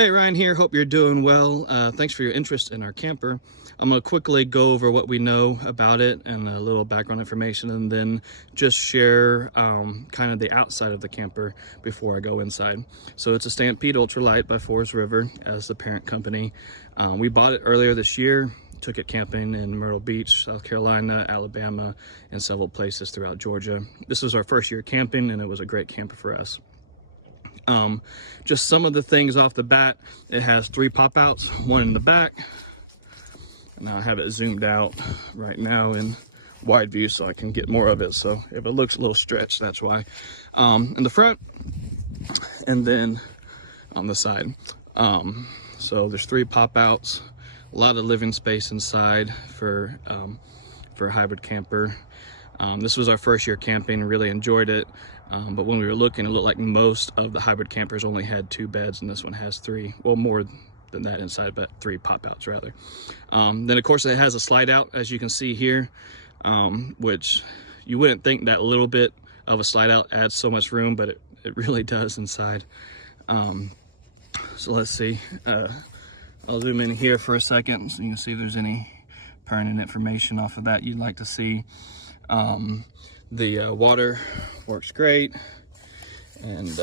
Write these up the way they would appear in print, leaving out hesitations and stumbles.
Hey, Ryan here. Hope you're doing well. Thanks for your interest in our camper. I'm going to quickly go over what we know about it and a little background information, and then just share kind of the outside of the camper before I go inside. So it's a Stampede Ultralight by Forest River as the parent company. We bought it earlier this year, took it camping in Myrtle Beach, South Carolina, Alabama, and several places throughout Georgia. This was our first year camping, and it was a great camper for us. Just some of the things off the bat: it has 3 pop-outs, one in the back, and I have it zoomed out right now in wide view so I can get more of it. So if it looks a little stretched, that's why. In the front, and then on the side. So there's 3 pop-outs, a lot of living space inside for a hybrid camper. This was our first year camping, really enjoyed it. But when we were looking, it looked like most of the hybrid campers only had 2 beds, and this one has 3. Well, more than that inside, but 3 pop-outs rather. Then of course it has a slide out, as you can see here, which you wouldn't think that little bit of a slide out adds so much room, but it really does inside. So let's see. I'll zoom in here for a second so you can see if there's any pertinent information off of that you'd like to see. The water works great, and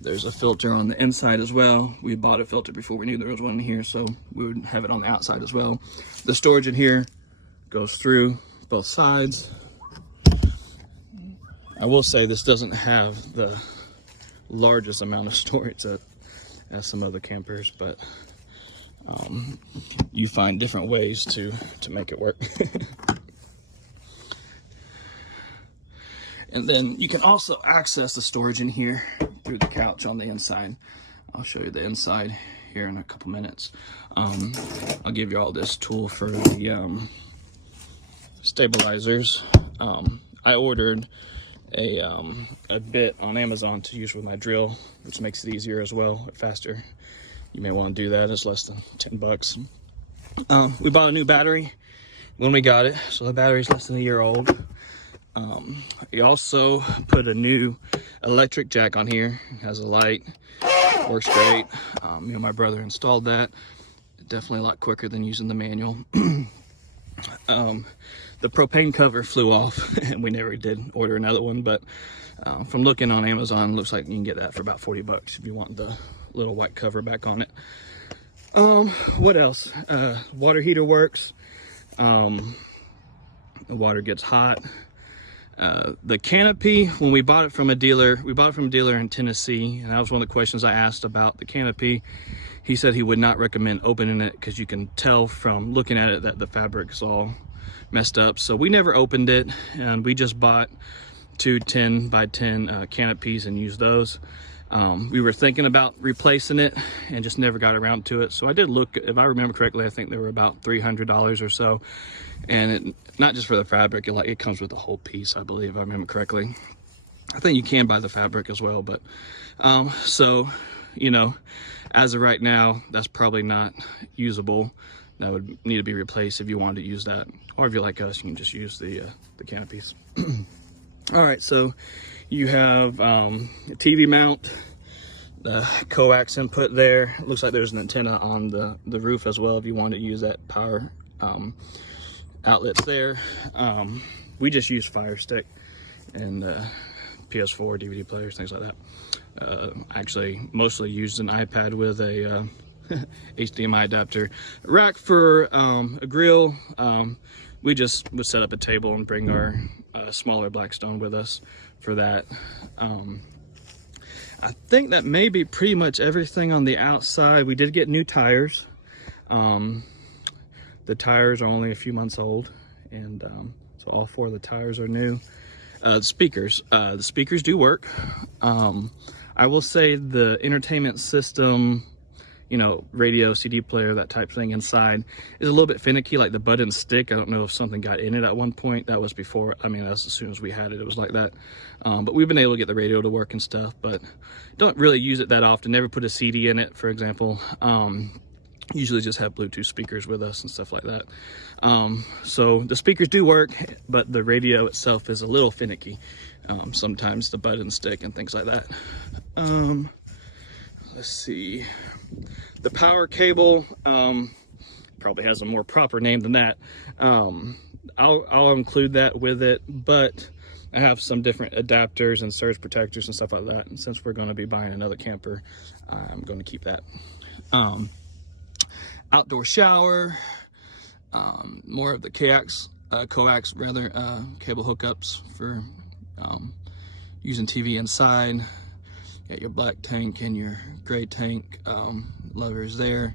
there's a filter on the inside as well. We bought a filter before we knew there was one in here, so we would have it on the outside as well. The storage in here goes through both sides. I will say this doesn't have the largest amount of storage as some other campers, but you find different ways to make it work. And then you can also access the storage in here through the couch on the inside. I'll show you the inside here in a couple minutes. I'll give you all this tool for the stabilizers. I ordered a bit on Amazon to use with my drill, which makes it easier as well, faster. You may want to do that. It's less than 10 bucks. We bought a new battery when we got it, so the battery's less than a year old. We also put a new electric jack on here. It has a light, works great. My brother installed that. Definitely a lot quicker than using the manual. The propane cover flew off and we never did order another one, but from looking on Amazon, it looks like you can get that for about 40 bucks if you want the little white cover back on it. What else? Water heater works. The water gets hot. The canopy, when we bought it from a dealer, in Tennessee, and that was one of the questions I asked about the canopy. He said he would not recommend opening it because you can tell from looking at it that the fabric's all messed up. So we never opened it, and we just bought 2 10 by 10 canopies and used those. We were thinking about replacing it and just never got around to it. So I did look, if I remember correctly, I think they were about $300 or so. And it, not just for the fabric, it comes with the whole piece, I believe, if I remember correctly. I think you can buy the fabric as well, but so, as of right now, that's probably not usable. That would need to be replaced if you wanted to use that. Or if you're like us, you can just use the canopies. All right, so you have a TV mount, the coax input there. It looks like there's an antenna on the roof as well if you want to use that power outlets there. We just use Fire Stick and PS4, DVD players, things like that. Actually, mostly used an iPad with a HDMI adapter. Rack for a grill. We just would set up a table and bring our smaller Blackstone with us for that. I think that may be pretty much everything on the outside. We did get new tires. The tires are only a few months old, and so all 4 of the tires are new. The speakers do work. I will say the entertainment system, radio, CD player, that type thing inside is a little bit finicky, like the button stick. I don't know if something got in it at one point. That was before, that's as soon as we had it, it was like that. But we've been able to get the radio to work and stuff, but don't really use it that often. Never put a CD in it, for example. Usually just have Bluetooth speakers with us and stuff like that. So the speakers do work, but the radio itself is a little finicky. Sometimes the button stick and things like that. let's see, the power cable, probably has a more proper name than that. I'll include that with it, but I have some different adapters and surge protectors and stuff like that. And since we're going to be buying another camper, I'm going to keep that. Outdoor shower, more of the coax cable hookups for using TV inside. Got your black tank and your gray tank levers there.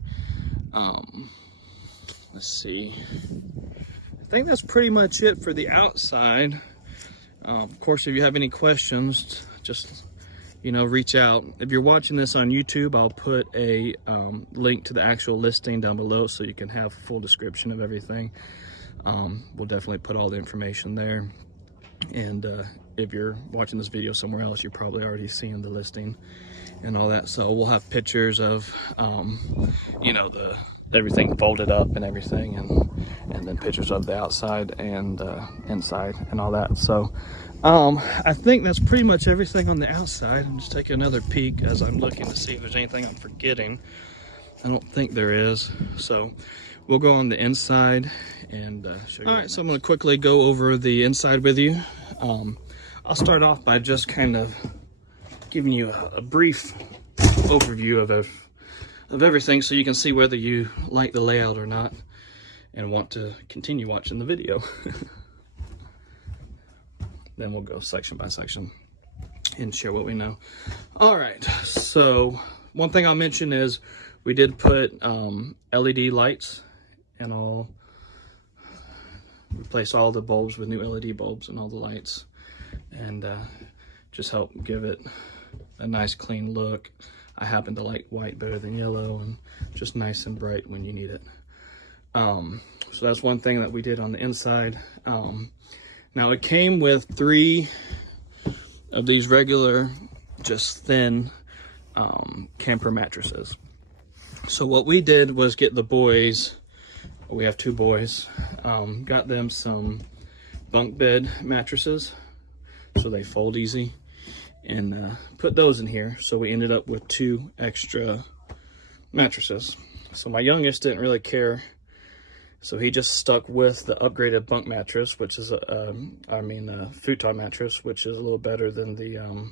Let's see, I think that's pretty much it for the outside. Of course, if you have any questions, just reach out. If you're watching this on YouTube, I'll put a link to the actual listing down below so you can have a full description of everything. We'll definitely put all the information there. And if you're watching this video somewhere else, you're probably already seeing the listing and all that. So we'll have pictures of everything folded up and everything, and then pictures of the outside and inside and all that. So I think that's pretty much everything on the outside. I'm just taking another peek as I'm looking to see if there's anything I'm forgetting. I don't think there is. So we'll go on the inside and show you. All right, so I'm going to quickly go over the inside with you. I'll start off by just kind of giving you a brief overview of everything so you can see whether you like the layout or not and want to continue watching the video. Then we'll go section by section and share what we know. All right, so one thing I'll mention is we did put LED lights and replace all the bulbs with new LED bulbs and all the lights, and just help give it a nice clean look. I happen to like white better than yellow, and just nice and bright when you need it. So that's one thing that we did on the inside. Now it came with 3 of these regular, just thin camper mattresses. So what we did was get the boys, we have 2 boys, got them some bunk bed mattresses so they fold easy, and put those in here. So we ended up with 2 extra mattresses. So my youngest didn't really care, so he just stuck with the upgraded bunk mattress, which is futon mattress, which is a little better than the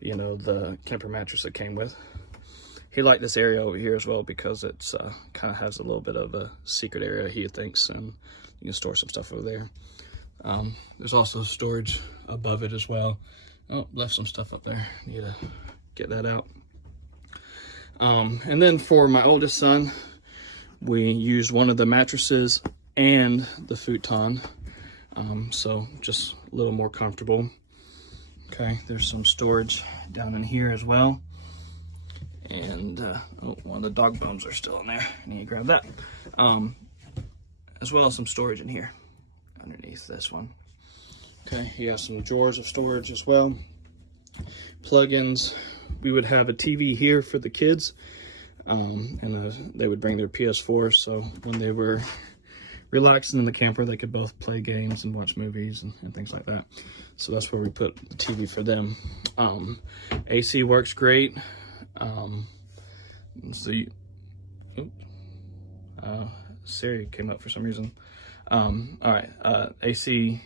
the camper mattress it came with. He liked this area over here as well because it's kind of has a little bit of a secret area, he thinks, and you can store some stuff over there. There's also storage above it as well. Oh, left some stuff up there. Need to get that out. And then for my oldest son, we used one of the mattresses and the futon, so just a little more comfortable. Okay, there's some storage down in here as well. And one of the dog bones are still in there. I need to grab that. As well as some storage in here underneath this one. Okay, he has some drawers of storage as well. Plugins. We would have a TV here for the kids, and they would bring their PS4, so when they were relaxing in the camper, they could both play games and watch movies and things like that. So that's where we put the TV for them. AC works great. Siri came up for some reason. All right, AC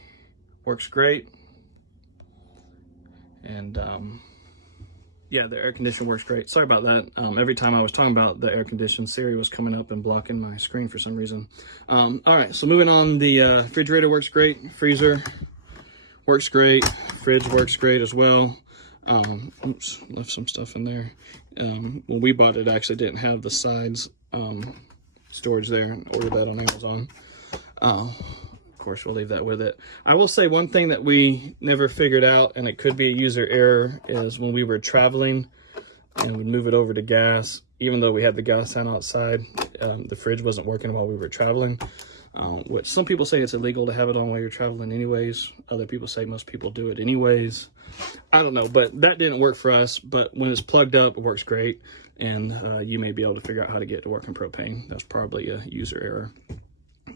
works great, and yeah, the air condition works great. Sorry about that. Every time I was talking about the air condition, Siri was coming up and blocking my screen for some reason. All right, so moving on, the refrigerator works great, freezer works great, fridge works great as well. Oops, left some stuff in there. When we bought it, actually didn't have the sides storage there, and ordered that on Amazon. Of course, we'll leave that with it. I will say one thing that we never figured out, and it could be a user error, is when we were traveling and we'd move it over to gas, even though we had the gas on outside, the fridge wasn't working while we were traveling, which some people say it's illegal to have it on while you're traveling anyways. Other people say most people do it anyways. I don't know, but that didn't work for us. But when it's plugged up, it works great, and you may be able to figure out how to get it to work in propane. That's probably a user error.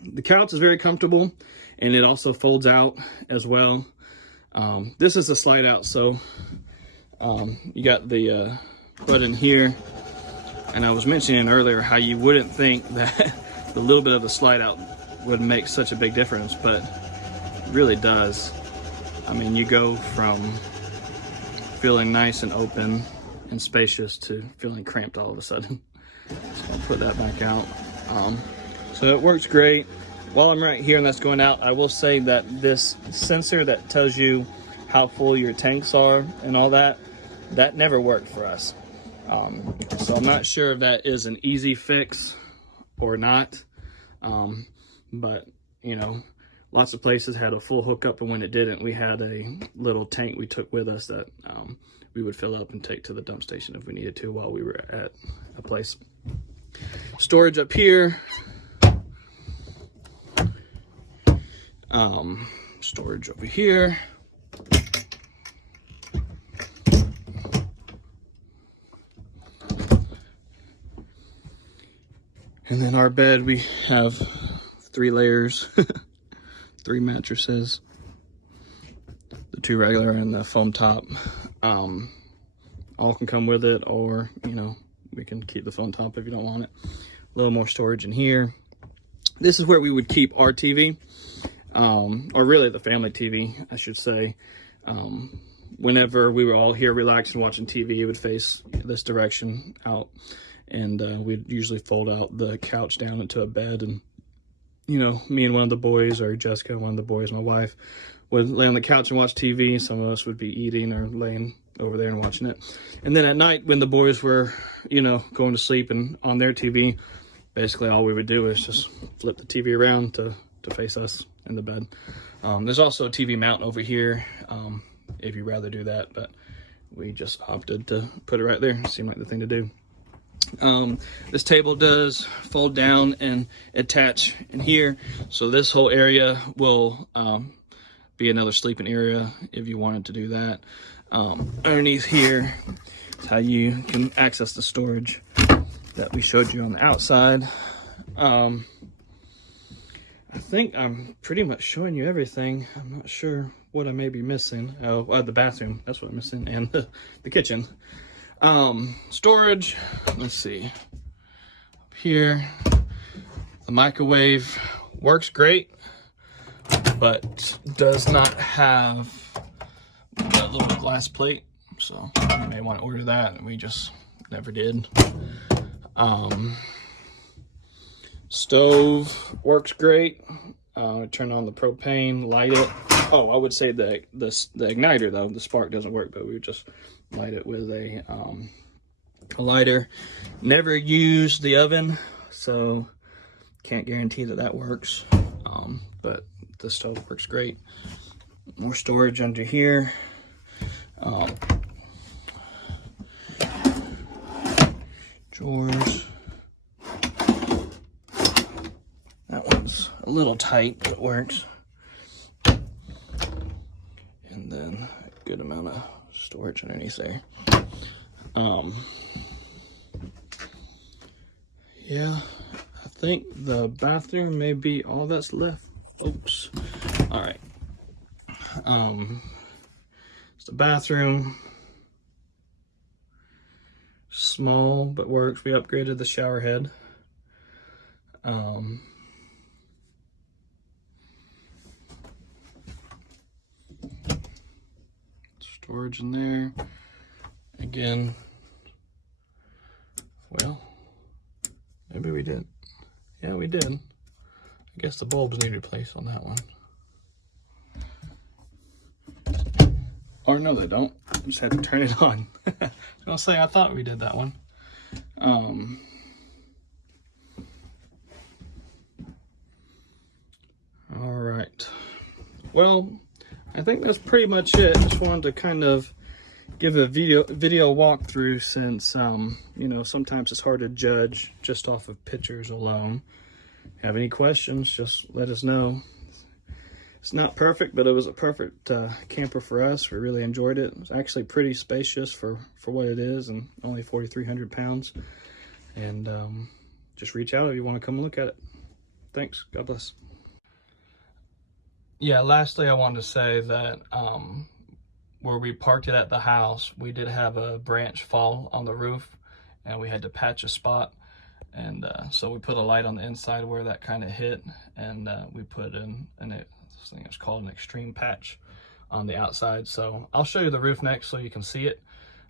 The couch is very comfortable, and it also folds out as well. This is a slide out, so you got the put in here. And I was mentioning earlier how you wouldn't think that the little bit of the slide out would make such a big difference, but it really does. I mean, you go from feeling nice and open and spacious to feeling cramped all of a sudden. So I'll put that back out. So it works great. While I'm right here and that's going out, I will say that this sensor that tells you how full your tanks are and all that, that never worked for us. So I'm not sure if that is an easy fix or not. But you know, lots of places had a full hookup, and when it didn't, we had a little tank we took with us that we would fill up and take to the dump station if we needed to while we were at a place. Storage up here. Storage over here. And then our bed, we have 3 layers, 3 mattresses, the 2 regular and the foam top. All can come with it, or, you know, we can keep the foam top if you don't want it. A little more storage in here. This is where we would keep our TV, or really the family TV, I should say. Whenever we were all here relaxing, watching TV, it would face this direction out. And we'd usually fold out the couch down into a bed, and you know, me and one of the boys, or Jessica, one of the boys, my wife, would lay on the couch and watch TV. Some of us would be eating or laying over there and watching it. And then at night, when the boys were, you know, going to sleep and on their TV, basically all we would do is just flip the TV around to face us in the bed. There's also a TV mount over here if you'd rather do that, but we just opted to put it right there. It seemed like the thing to do. This table does fold down and attach in here, so this whole area will be another sleeping area if you wanted to do that. Underneath here is how you can access the storage that we showed you on the outside. I think I'm pretty much showing you everything. I'm not sure what I may be missing. Oh, the bathroom, that's what I'm missing, and the kitchen. Storage, let's see, up here, the microwave works great, but does not have that little glass plate, so you may want to order that, and we just never did. Stove works great. Turn on the propane, light it. Oh, I would say the igniter though, the spark doesn't work, but we would just light it with a lighter. Never used the oven, so can't guarantee that that works. But the stove works great. More storage under here. Drawers. That one's a little tight, but it works. And then a good amount of storage underneath there. Yeah, I think the bathroom may be all that's left. Oops. All right. It's the bathroom. Small, but works. We upgraded the shower head. Storage in there. Again, well, maybe we did. Yeah, we did. I guess the bulbs need replaced on that one. Or no, they don't. I just had to turn it on. I was gonna say, I thought we did that one. All right. Well, I think that's pretty much it. Just wanted to kind of give a video walkthrough, since you know, sometimes it's hard to judge just off of pictures alone. Have any questions, just let us know. It's not perfect, but it was a perfect camper for us. We really enjoyed it. It was actually pretty spacious for what it is, and only 4,300 pounds. And just reach out if you want to come and look at it. Thanks. God bless. Yeah, lastly, I wanted to say that where we parked it at the house, we did have a branch fall on the roof, and we had to patch a spot. And so we put a light on the inside where that kind of hit, and we put in this thing is called an extreme patch on the outside. So I'll show you the roof next so you can see it,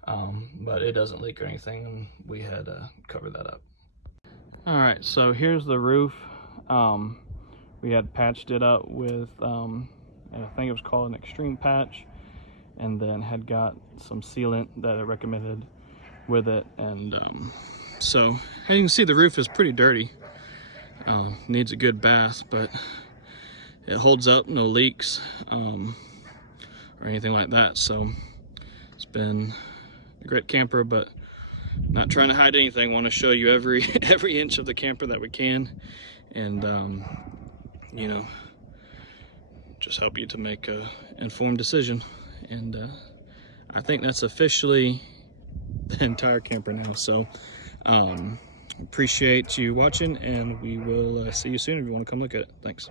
but it doesn't leak or anything, and we had covered that up. All right, so here's the roof. We had patched it up with I think it was called an extreme patch, and then had got some sealant that I recommended with it. And so as you can see, the roof is pretty dirty. Needs a good bath, but it holds up, no leaks or anything like that. So it's been a great camper, but not trying to hide anything. Want to show you every inch of the camper that we can, and you know, just help you to make a informed decision. And I think that's officially the entire camper now. So appreciate you watching, and we will see you soon if you want to come look at it. Thanks.